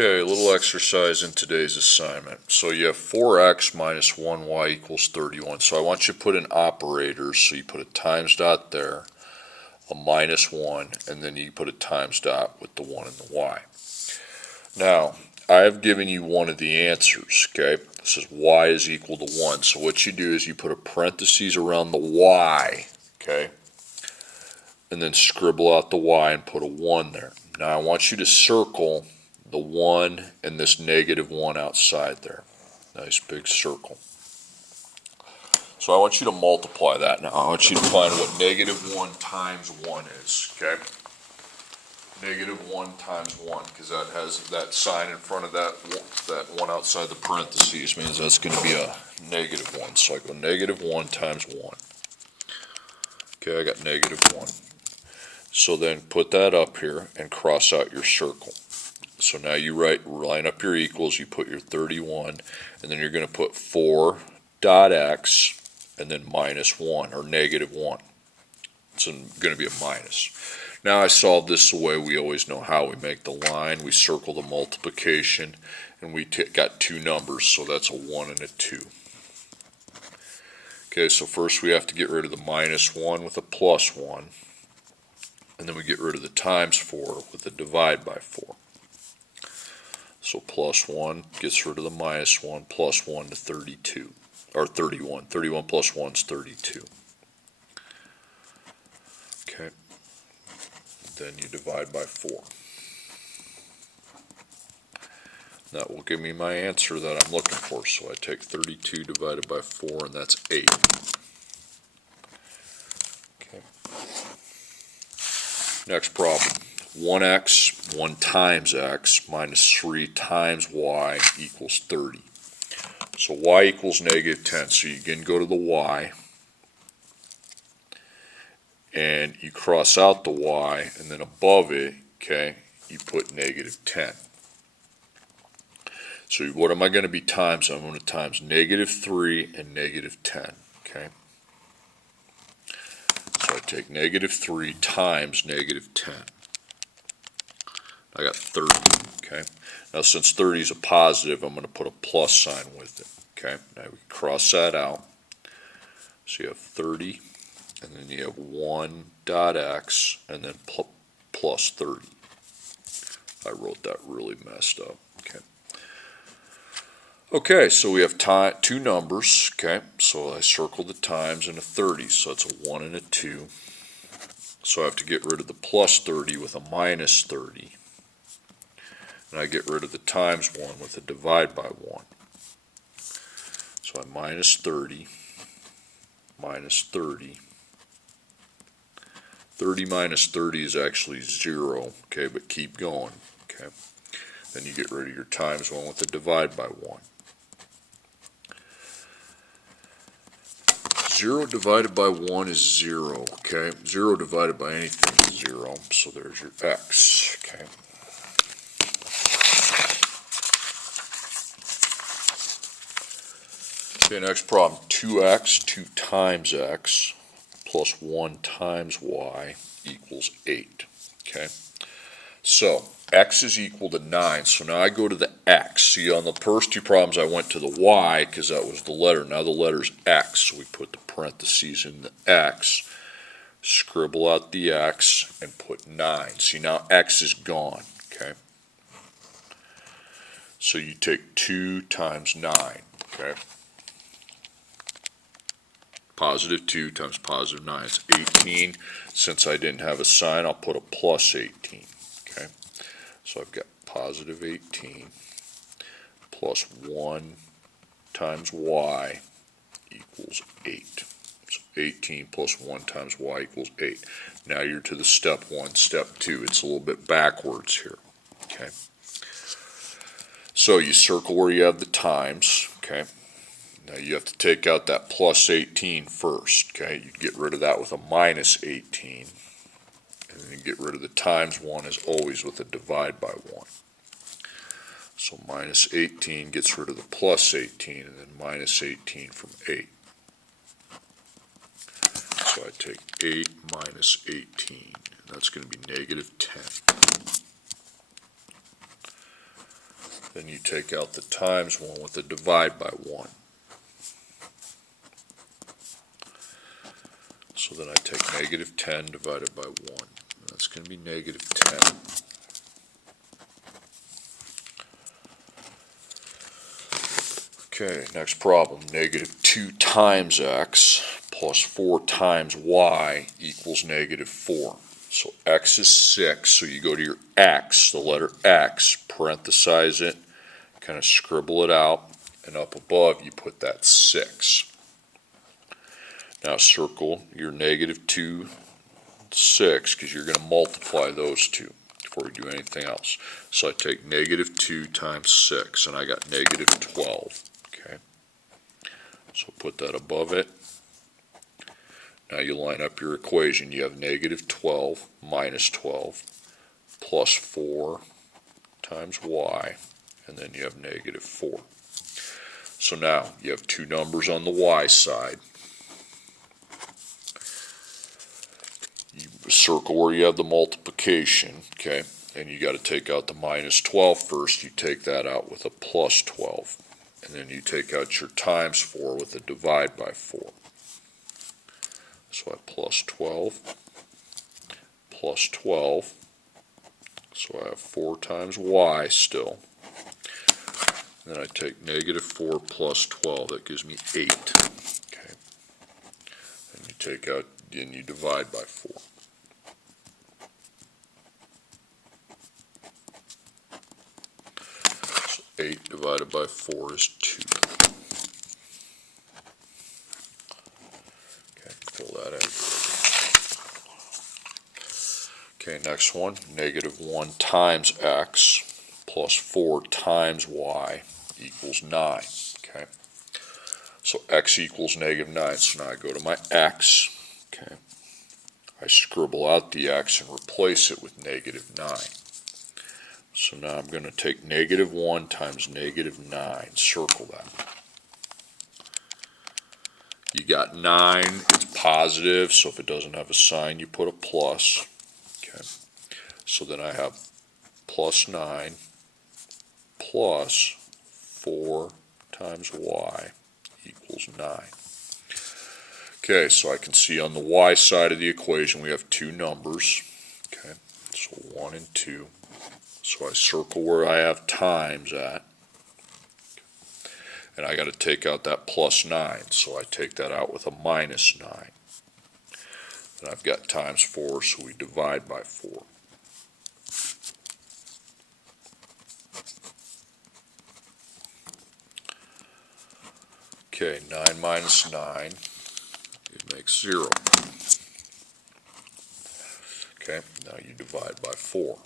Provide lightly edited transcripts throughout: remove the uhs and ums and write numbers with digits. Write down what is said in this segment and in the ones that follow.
Okay, a little exercise in today's assignment. So you have 4x minus 1y equals 31. So I want you to put in operators. So you put a times dot there, a minus 1, and then you put a times dot with the 1 and the y. Now, I have given you one of the answers, okay? This is y is equal to 1. So what you do is you put a parentheses around the y, okay? And then scribble out the y and put a 1 there. Now I want you to circle the 1 and this negative 1 outside there. Nice big circle. So I want you to multiply that now. I want you to find what negative 1 times 1 is, okay? Negative 1 times 1, because that has that sign in front of that 1 outside the parentheses means that's going to be a negative 1. So I go negative 1 times 1. Okay, I got negative 1. So then put that up here and cross out your circle. So now you line up your equals, you put your 31, and then you're going to put 4 dot x and then minus 1 or negative 1. It's going to be a minus. Now I solved this the way we always know how. We make the line, we circle the multiplication, and we got two numbers, so that's a 1 and a 2. Okay, so first we have to get rid of the minus 1 with a plus 1, and then we get rid of the times 4 with a divide by 4. So plus 1 gets rid of the minus 1, plus 1 to 32, or 31. 31 plus 1 is 32. Okay. Then you divide by 4. That will give me my answer that I'm looking for. So I take 32 divided by 4, and that's 8. Okay. Next problem. 1x, 1 times x, minus 3 times y equals 30. So y equals negative 10. So you can go to the y, and you cross out the y, and then above it, okay, you put negative 10. So what am I going to be times? I'm going to times negative 3 and negative 10, okay? So I take negative 3 times negative 10. I got 30, okay? Now since 30 is a positive, I'm going to put a plus sign with it, okay? Now we cross that out. So you have 30, and then you have 1 dot x, and then plus 30. I wrote that really messed up, okay? Okay, so we have two numbers, okay? So I circle the times and a 30, so it's a 1 and a 2. So I have to get rid of the plus 30 with a minus 30. And I get rid of the times 1 with a divide by 1. So I minus 30, minus 30. 30 minus 30 is actually 0, okay, but keep going, okay. Then you get rid of your times 1 with a divide by 1. 0 divided by 1 is 0, okay. 0 divided by anything is 0, so there's your x, okay. Okay, next problem, 2x, 2 times x, plus 1 times y equals 8, okay? So, x is equal to 9, so now I go to the x. See, on the first two problems I went to the y because that was the letter. Now the letter's x, so we put the parentheses in the x, scribble out the x, and put 9. See, now x is gone, okay? So you take 2 times 9, okay? Positive 2 times positive 9, it's 18. Since I didn't have a sign, I'll put a plus 18, okay? So I've got positive 18 plus 1 times y equals 8. So 18 plus 1 times y equals 8. Now you're to the step 1, step 2. It's a little bit backwards here, okay? So you circle where you have the times, okay? Now you have to take out that plus 18 first, okay? You get rid of that with a minus 18. And then you get rid of the times 1 as always with a divide by 1. So minus 18 gets rid of the plus 18, and then minus 18 from 8. So I take 8 minus 18, and that's going to be negative 10. Then you take out the times 1 with the divide by 1. So then I take negative 10 divided by 1. That's going to be negative 10. Okay, next problem. Negative 2 times x plus 4 times y equals negative 4. So x is 6, so you go to your x, the letter x, parenthesize it, kind of scribble it out, and up above you put that 6. Now circle your negative 2, 6, because you're going to multiply those two before you do anything else. So I take negative 2 times 6, and I got negative 12. Okay, so put that above it. Now you line up your equation. You have negative 12 minus 12 plus 4 times y, and then you have negative 4. So now you have two numbers on the y side. You circle where you have the multiplication, okay, and you got to take out the minus 12 first. You take that out with a plus 12, and then you take out your times 4 with a divide by 4. So I plus 12, plus 12, so I have 4 times y still. And then I take negative 4 plus 12, that gives me 8. Okay. And you take out, and you divide by 4. So 8 divided by 4 is 2. Okay, fill that in. Okay, next one, negative 1 times x plus 4 times y equals 9. Okay, so x equals negative 9. So now I go to my x. Okay, I scribble out the x and replace it with negative 9. So now I'm going to take negative 1 times negative 9. Circle that. You got 9. It's positive, so if it doesn't have a sign, you put a plus. Okay, so then I have plus 9 plus 4 times y equals 9. Okay, so I can see on the y side of the equation we have two numbers. Okay, so 1 and 2. So I circle where I have times at. And I got to take out that plus 9, so I take that out with a minus 9. And I've got times 4, so we divide by 4. Okay, 9 minus 9, it makes 0. Okay, now you divide by 4.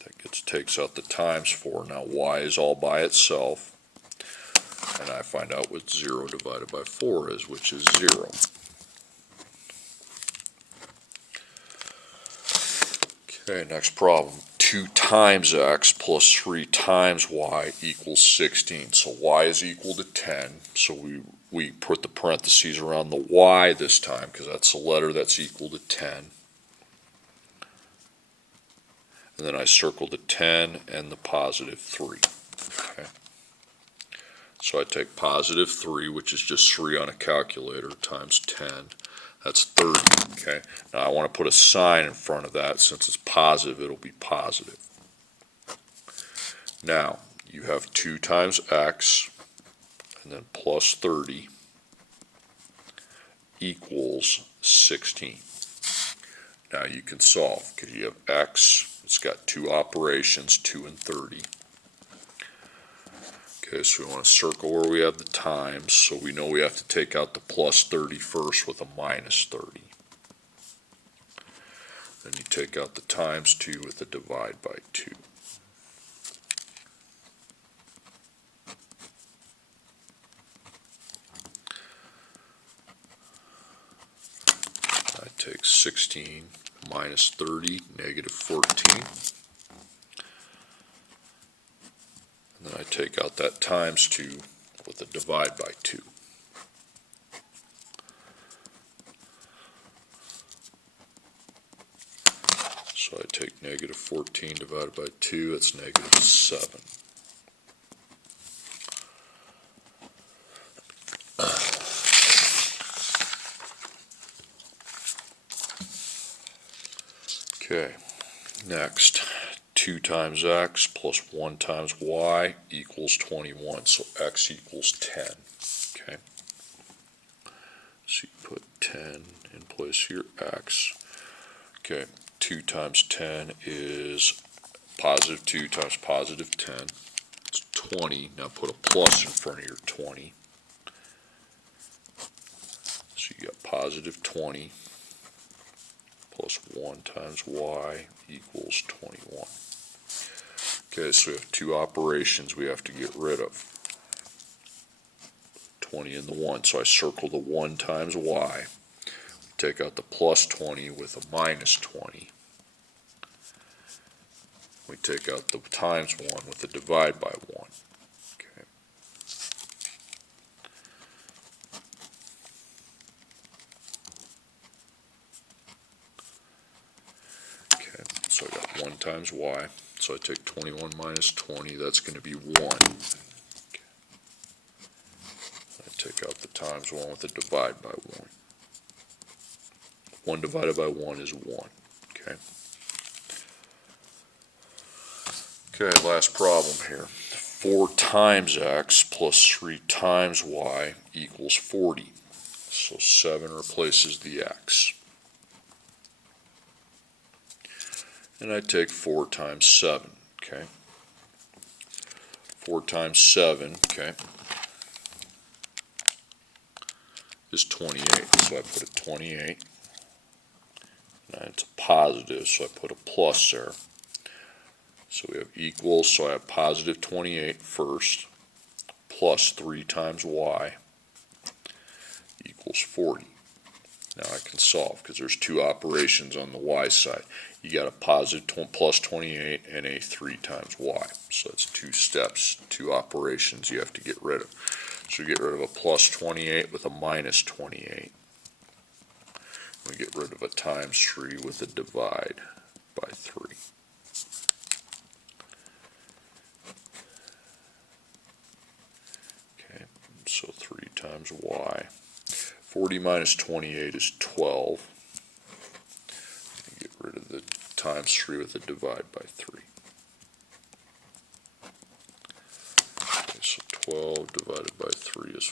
That takes out the times 4. Now y is all by itself. And I find out what 0 divided by 4 is, which is 0. Okay, next problem. 2 times x plus 3 times y equals 16. So y is equal to 10. So we put the parentheses around the y this time because that's the letter that's equal to 10. And then I circle the 10 and the positive 3. Okay. So I take positive 3, which is just 3 on a calculator, times 10. That's 30. Okay. Now I want to put a sign in front of that. Since it's positive, it'll be positive. Now, you have 2 times x, and then plus 30 equals 16. Now you can solve, because you have x, it's got two operations, 2 and 30. Okay, so we want to circle where we have the times, so we know we have to take out the plus 30 first with a minus 30. Then you take out the times 2 with a divide by 2. I take 16 minus 30, negative 14. And then I take out that times 2 with a divide by 2. So I take negative 14 divided by 2, that's negative 7. Okay, next, 2 times x plus 1 times y equals 21, so x equals 10. Okay, so you put 10 in place here, x. Okay, 2 times 10 is positive 2 times positive 10. It's 20. Now put a plus in front of your 20. So you got positive 20 plus 1 times y equals 21. Okay, so we have 2 operations we have to get rid of. 20 and the 1, so I circle the 1 times y. Take out the plus 20 with a minus 20. We take out the times 1 with a divide by 1. Okay. Okay, so I got 1 times y. So I take 21 minus 20, that's going to be 1. Okay. I take out the times 1 with a divide by 1. 1 divided by 1 is 1. Okay. Okay, last problem here. 4 times x plus 3 times y equals 40. So 7 replaces the x. And I take 4 times 7, okay? 4 times 7, okay, is 28. So I put a 28. And it's a positive, so I put a plus there. So we have equals, so I have positive 28 first, plus 3 times y equals 40. Now I can solve because there's 2 operations on the y side. You got a positive plus 28 and a 3 times y. So that's 2 steps, 2 operations you have to get rid of. So you get rid of a plus 28 with a minus 28. We get rid of a times 3 with a divide by 3. Okay, so 3 times y. 40 minus 28 is 12. Get rid of the times 3 with a divide by 3. Okay, so 12 divided by 3 is